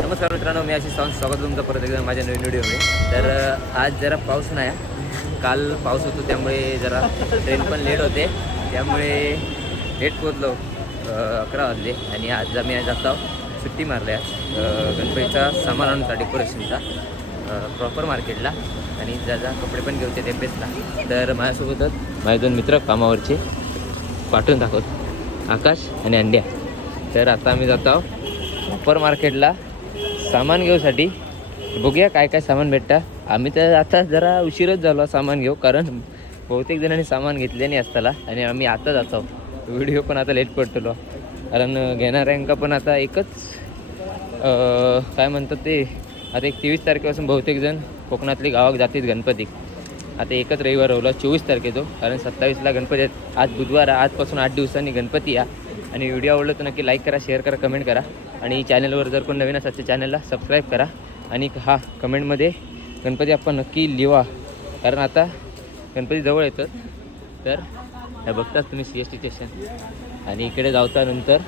नमस्कार मित्रांनो मी अशी सॉन्ग स्वागत तुमचं परत एकदा माझ्या नवीन व्हिडिओमध्ये. तर आज जरा पाऊस नाही आहे. काल पाऊस होतो त्यामुळे जरा ट्रेन पण लेट होते. त्यामुळे लेट पोचलो अकरा वाजले. आणि आज आम्ही जात आहोत सुट्टी मारल्या गणपतीचा सामान आणूचा डेकोरेशनचा प्रॉपर मार्केटला आणि ज्याचा कपडे पण घेऊचे टेम्पेसला तर माझ्यासोबतच माझे दोन मित्र कामावरचे पाठवून दाखवत. आकाश आणि अंड्या. तर आता आम्ही जात आहोत प्रॉपर मार्केटला सामान घेऊसाठी. बघूया काय काय सामान भेटतं. आम्ही तर आता जरा उशीरच झालो सामान घेऊ कारण बहुतेक जणांनी सामान घेतले नाही असताना आणि आम्ही आता जात. व्हिडिओ पण आता लेट पडतो कारण घेणाऱ्यांका पण आता एकच काय म्हणतात ते आता एक तेवीस तारखेपासून बहुतेक जण कोकणातली गावात जातील गणपती. आता एकच रविवार राहिला चोवीस तारखेचो कारण सत्तावीसला गणपती आहेत. आज बुधवार आजपासून आठ दिवसांनी गणपती या आणि व्हिडिओ आवडला तर नक्की लाईक करा शेअर करा कमेंट करा. आणि चॅनलवर जर कोण नवीन असाल तर चॅनलला सबस्क्राईब करा. आणि हा कमेंटमध्ये गणपती आपण नक्की लिहा कारण आता गणपती जवळ येतात तर ह्या बघताच तुम्ही सी एस टी स्टेशन आणि इकडे जावता नंतर.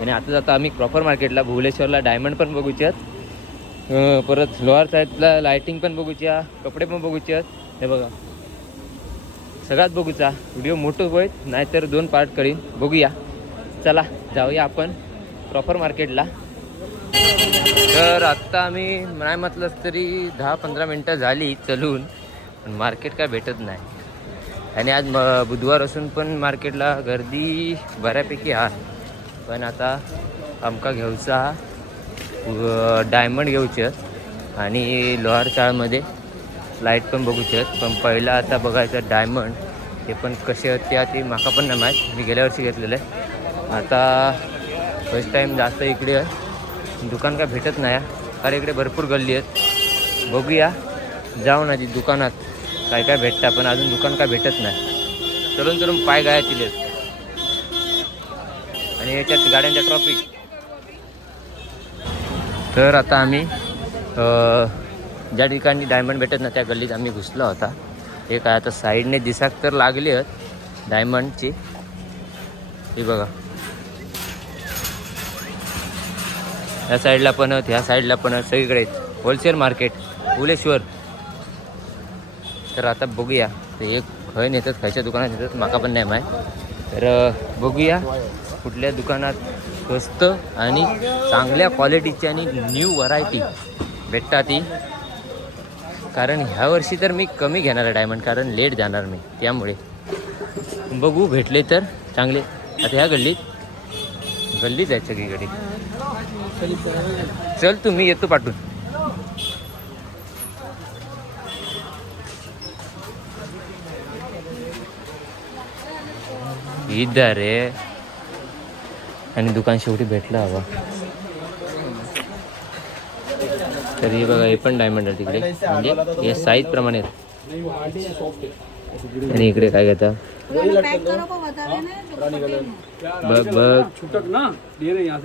आणि आता जाता आम्ही प्रॉपर मार्केटला भुवलेश्वरला डायमंड पण बघूच्यात. परत लोअर साईडला लायटिंग पण बघूच्या कपडे पण बघूच्यात. हे बघा. सगळ्यात बघूचा. व्हिडिओ मोठं होईल नाहीतर दोन पार्ट करीन. बघूया. चला जाऊया आपण प्रॉपर मार्केटला तर आत्ता आम्ही नाही म्हटलंच तरी दहा पंधरा मिनटं झाली चलून पण मार्केट काय भेटत नाही. आणि आज म बुधवार असून पण मार्केटला गर्दी बऱ्यापैकी आहे. पण आता आमका घेऊचा डायमंड घेऊचे आणि लोहार चाळमध्ये लाइट पण बघूचे पण पहिला आता बघायचं डायमंड हे पण कसे होते ते माका पण नाही माहीत. मी गेल्या वर्षी घेतलेलं आहे. आता फर्स्ट टाईम जास्त इकडे आहे. दुकान काय भेटत नाही आहे. कारण इकडे भरपूर गल्ली आहेत. बघूया. जाऊ ना ती दुकानात. काय काय भेटतं पण अजून दुकान काय भेटत नाही. चलून चलून पाय गायतील आणि याच्यात गाड्यांच्या ट्रॉफिक तर आता आम्ही ज्या ठिकाणी डायमंड भेटत ना त्या गल्लीत आम्ही घुसला होता. हे काय आता साईडने दिसाक तर लागली आहेत डायमंडची हे बघा. या साईडला पण आहेत ह्या साईडला पण आहेत सगळीकडे होलसेल मार्केट भुलेश्वर तर आता बघूया. ते एक खय नेतात खायच्या दुकानात नेतात माका पण नाही माहीत. तर बघूया कुठल्या दुकानात स्वस्त आणि चांगल्या क्वालिटीची आणि न्यू व्हरायटी भेटतात ती कारण ह्या वर्षी तर मी कमी घेणार आहे डायमंड कारण लेट जाणार मी त्यामुळे. बघू भेटले तर चांगले. आता ह्या गल्लीत गल्लीत आहे सगळीकडे. चल तुम्ही येतो पाठवून. रे. आणि दुकान शेवटी भेटलं हवा. तर हे बघा हे पण डायमंड आहे तिकडे. म्हणजे हे साईज प्रमाणे. आणि इकडे काय घेता? बघ बघ.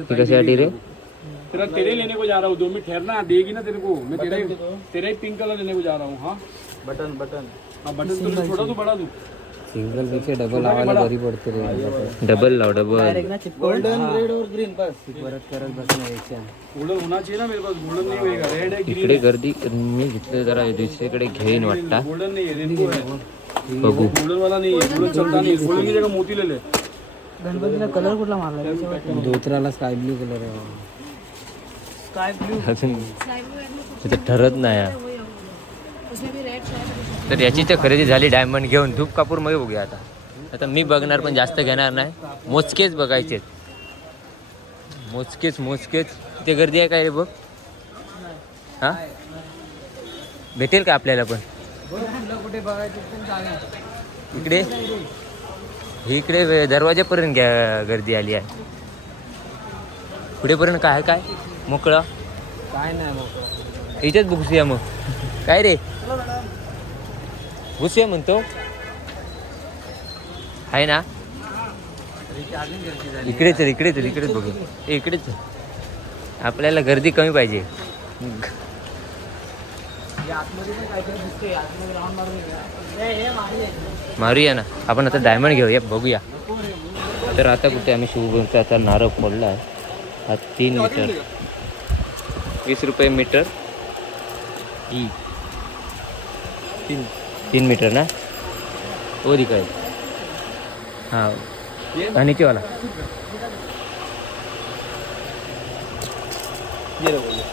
कशासाठी रे तेरा तेरे लेने को जा रहा हूँ दो मिनट ठहरना देगी ना तेरे को। मैं तेरा ही तेरा ही पिंक कलर लेने को जा रहा हूँ हाँ। Button button. हाँ बटन तो छोटा तू बड़ा तू सिंगल पेक्षा डबल लावायला बरी पडते रे डबल लाव डबल गोल्डन रेड और ग्रीन बस। परत करत बसण्यापेक्षा गोल्डन होना चाहिए ना मेरे पास गोल्डन नहीं होएगा। रेड है ग्रीन इकडे गर्दी मी घेतलं जरा दुसरीकडे घेईन वाटता गोल्डन नहीं है रेनबो है। बघू गोल्डन वाला नहीं है गोल्डन चलता नहीं गोल्डन की जगह मोती ले ले। गणपतीला कलर कुठला मारला धोत्राला स्काय ब्लू कलर आहे ब्ल्यू अजून तिथं ठरत नाही. तर याची तर खरेदी झाली डायमंड घेऊन. धूप कापूरमध्ये बघूया आता. आता मी बघणार पण जास्त घेणार नाही. मोजकेच बघायचे मोजकेच मोजकेच. तिथे गर्दी आहे काय रे बघ? हा? भेटेल का आपल्याला पण? कुठे बघायचं पण चालेल इकडे इकडे ग- गर्दी आली आहे. पुढेपर्यंत काय आहे काय? मोकळं? काय नाही मग इथेच बघूया मग. काय रे? घुसूया म्हणतो. आहे ना? इकडेच चल इकडेच चल इकडेच बघू. ए, इकडेच चल. आपल्याला गर्दी कमी पाहिजे. मारूया ना. आपण आता डायमंड घेऊया बघूया. तर आता कुठे आम्ही शिवभूमचा आता नारळ फोडला आहे हा तीन मीटर वीस रुपये मीटर. तीन. तीन. मीटर ना? वो दिखाए हाँ. हाँ नीचे वाला ये लो ये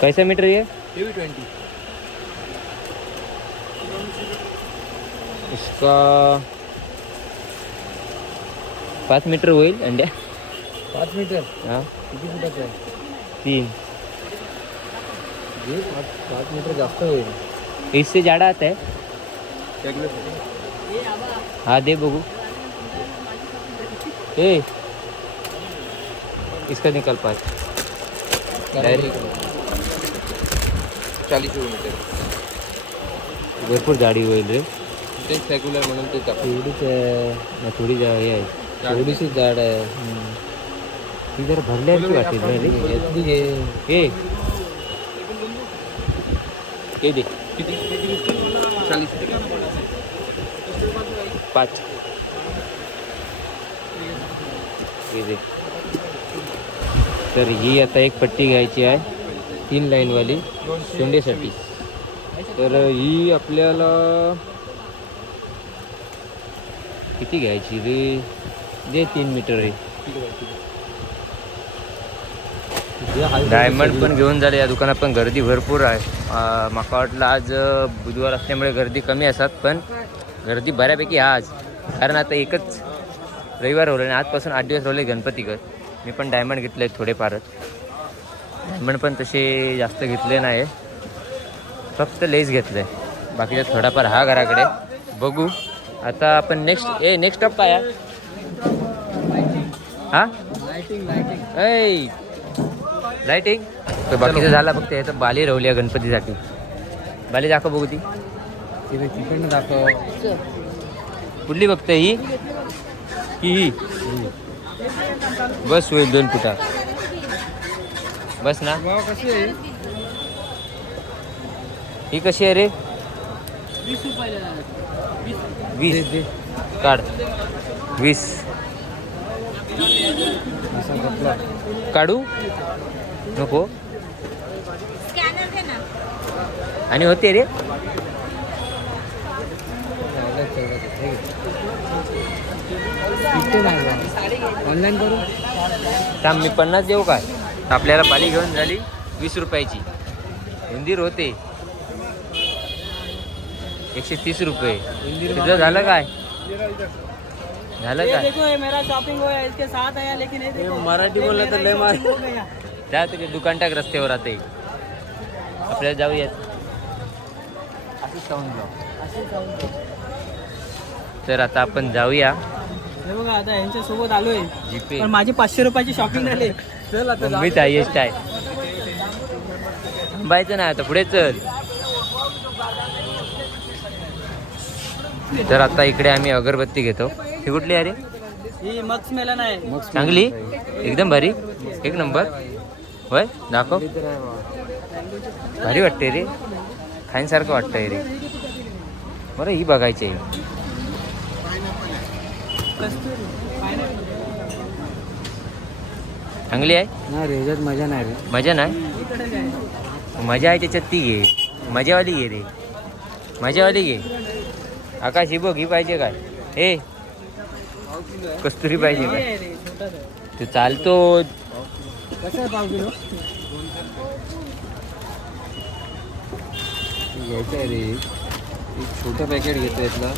कैसा मीटर ये? ट्वेंटी इसका पाच मीटर होईल अंड्या. पाच मीटर? हां. किती फुटाचं आहे? तीन। हे पाच पाच मीटर जास्त होईल इससे जाडा आता है? हाँ दे बघू ए इसका निकल पाच डायरेक्ट। चाळीस किलोमीटर। भरपूर जाडी होईल रे तेच रेग्युलर म्हणून ते थोडीच आहे थोडी जा हे। आहे थोडीशी जाड आहे ती जर भरल्याची वाटेल नाही रे. घे हे दे. चाळीस पाच. हे दे. तर ही आता एक पट्टी घ्यायची आहे. तीन लाईनवाली शेंडेसाठी. तर ही आपल्याला किती घ्यायची रे? दे तीन मीटर आहे. डायमंड पण घेऊन झाले या दुकानात पण गर्दी भरपूर आहे. माका वाटलं आज बुधवार असल्यामुळे गर्दी कमी असतात पण गर्दी बऱ्यापैकी आज. कारण आता एकच रविवार रोवले आणि आजपासून आठ दिवस रोवले गणपतीकर मी पण डायमंड घेतले थोडेफारच. डायमंड पण तसे जास्त घेतले नाही फक्त लेस घेतले. बाकीचा थोडाफार हा घराकडे. बघू. आता आपण नेक्स्ट ए नेक्स्ट स्टॉप काय हा? ऐ! लाइटिंग तर बाकीचं झालं फक्त याचं बाली रवली आहे गणपतीसाठी. बाली दाखव बघू ती. तिकडनं दाखव. कुठली बघत ही? ही ही? बस होईल दोन फुटा. बस ना. कशी आहे? ही कशी आहे रे? वीस काढ. वीस. काढू? नको. स्कॅनर दे ना. आणि होते रे. ऑनलाईन करू? थांब मी पन्नास देऊ काय आपल्याला बाली घेऊन झाली वीस रुपयाची. उंदीर होते. एकशे तीस रुपये. तुझं झालं काय? झालं काय? देखो ये मेरा शॉपिंग हुआ है इसके साथ आया लेकिन ये देखो मराठी ये बोलला तर लय मार. हो। त्या तुझे दुकान टाक रस्त्यावर आता आपल्याला जाऊयात. तर आता आपण जाऊया. हे बघा आता यांच्या सोबत आलोय. जीपे. पण माझी पाचशे रुपयाची शॉपिंग झाली. चल आता जाऊ. मुंबईत हायेस्ट आहे. थांबायचं नाही आता पुढे चल. तर आता इकडे आम्ही अगरबत्ती घेतो. ही कुठली आहे रे? ही मक्स मेलन आहे. चांगली? एकदम भारी. एक नंबर. होय? दाखव. भारी वाटते रे. खाण्यासारखं वाटतंय रे. बरं ही बघायची आहे. चांगली आहे? नाही रे ह्याच्यात मजा नाही रे. मजा नाही? मजा आहे त्याच्यात ती घे. मजावाली घे रे. मजावाली घे. आकाश ही बघ ही पाहिजे काय हे कस्तुरी पाहिजे काय. तू चालतो. कसं आहे पाव किलो? घ्यायचं आहे रे. एक छोटं पॅकेट घेतो यातला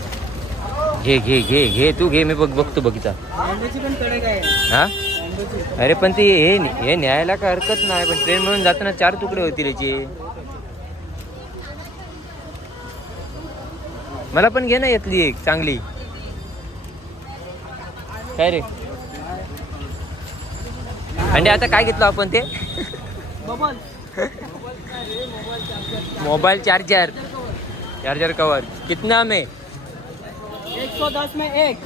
घे घे घे घे तू घे मी बघ बघतो बघिता मँगोची पण कडक आहे. हा? मँगोची अरे पण ते हे हे न्यायला काय हरकत नाही पण ट्रेन म्हणून जाताना चार तुकडे होतील याचे. मला पण घे ना यातली एक चांगली. काय रे? अंडे आता काय घेतलं आपण ते? मोबाइल चार्जर चार्जर कवर कितना में एक सौ दस में एक.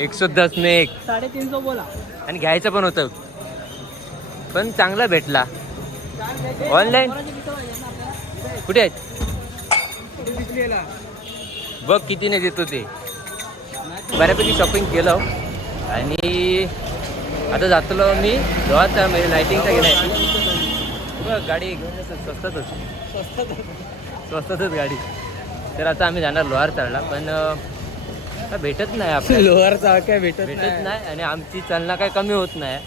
एक सौ दस में एक. सौ बोला. आणि घ्यायचं पण होतं. पण चांगला भेटला. ऑनलाईन कुठे आहेत? बघ कितीने देतो ते. बऱ्यापैकी शॉपिंग केलं. आणि आता जातलो मी लोहारचा म्हणजे लायटिंगचा बघ गाडी घेऊन स्वस्तातच स्वस्तातच गाडी. तर आता आम्ही जाणार लोहार चढला पण भेटत नाही आपल्याला. लोहारचा काय भेटत भेटत नाही? आणि आमची चालना काय कमी होत नाही.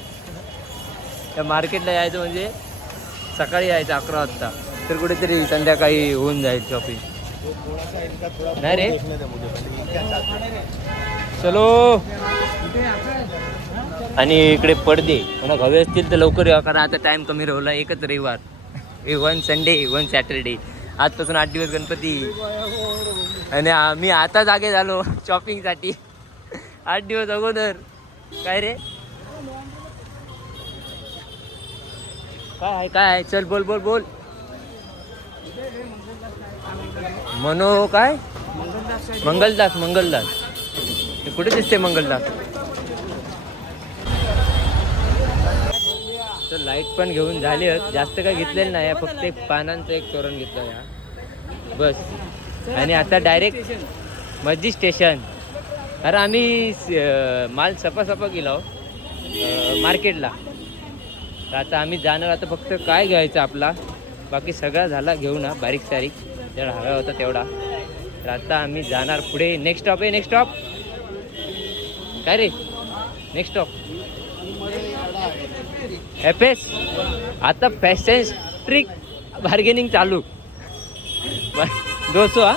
त्या मार्केटला यायचं म्हणजे सकाळी यायचं अकरा वाजता. तर कुठेतरी संध्याकाळी होऊन जाईल शॉपिंग नाही रे. चलो. आणि इकडे पडदे. कोणा हवे असतील तर लवकर या कारण आता टाईम कमी राहिला एकच रविवार. वन संडे वन सॅटरडे आजपासून आठ दिवस गणपती. आणि मी आता जागे झालो शॉपिंगसाठी आठ दिवस अगोदर. काय रे? काय आहे काय आहे? चल बोल बोल बोल. मनो काय? मंगलदास. मंगलदास. कुठे दिसते मंगलदास? लाइट पण घेऊन झाली आहेत. जास्त काय घेतलेलं नाही फक्त एक पानांचं एक तोरण घेतलं या बस. आणि आता डायरेक्ट मस्जिद स्टेशन अरे आम्ही स- माल सपा सपा गेलो मार्केटला तर आता आम्ही जाणार. आता फक्त काय घ्यायचं आपला? बाकी सगळा झाला घेऊ ना बारीक सारीक. जेवढा हवा होता तेवढा. तर आता आम्ही जाणार पुढे. नेक्स्ट स्टॉप आहे नेक्स्ट स्टॉप काय रे? नेक्स्ट स्टॉप एफ एस आता फॅशन स्ट्रिक बार्गेनिंग चालू. दोनशे हा?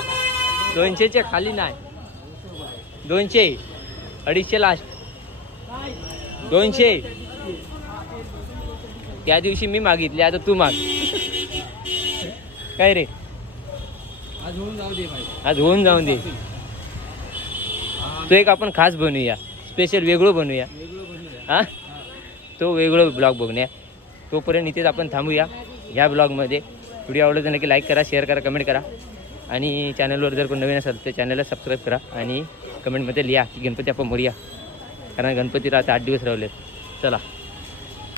दोनशेच्या खाली नाही. दोनशे अडीचशे लास्ट दोनशे. त्या दिवशी मी मागितले आता तू माग. काय रे? आज होऊन जाऊ दे भाई. आज होऊन जाऊन दे. तो एक आपण खास बनवूया. स्पेशल वेगळं बनवूया. हा? तो वेगळं ब्लॉग बघण्या. तोपर्यंत इथेच आपण थांबूया ह्या ब्लॉगमध्ये. व्हिडिओ आवडत तर नक्की लाईक करा शेअर करा कमेंट करा. आणि चॅनलवर जर कोण नवीन असेल तर चॅनलला सबस्क्राईब करा आणि कमेंटमध्ये लिहा की गणपती आपण मोरया कारण गणपतीला आता आठ दिवस राहिलेत. चला.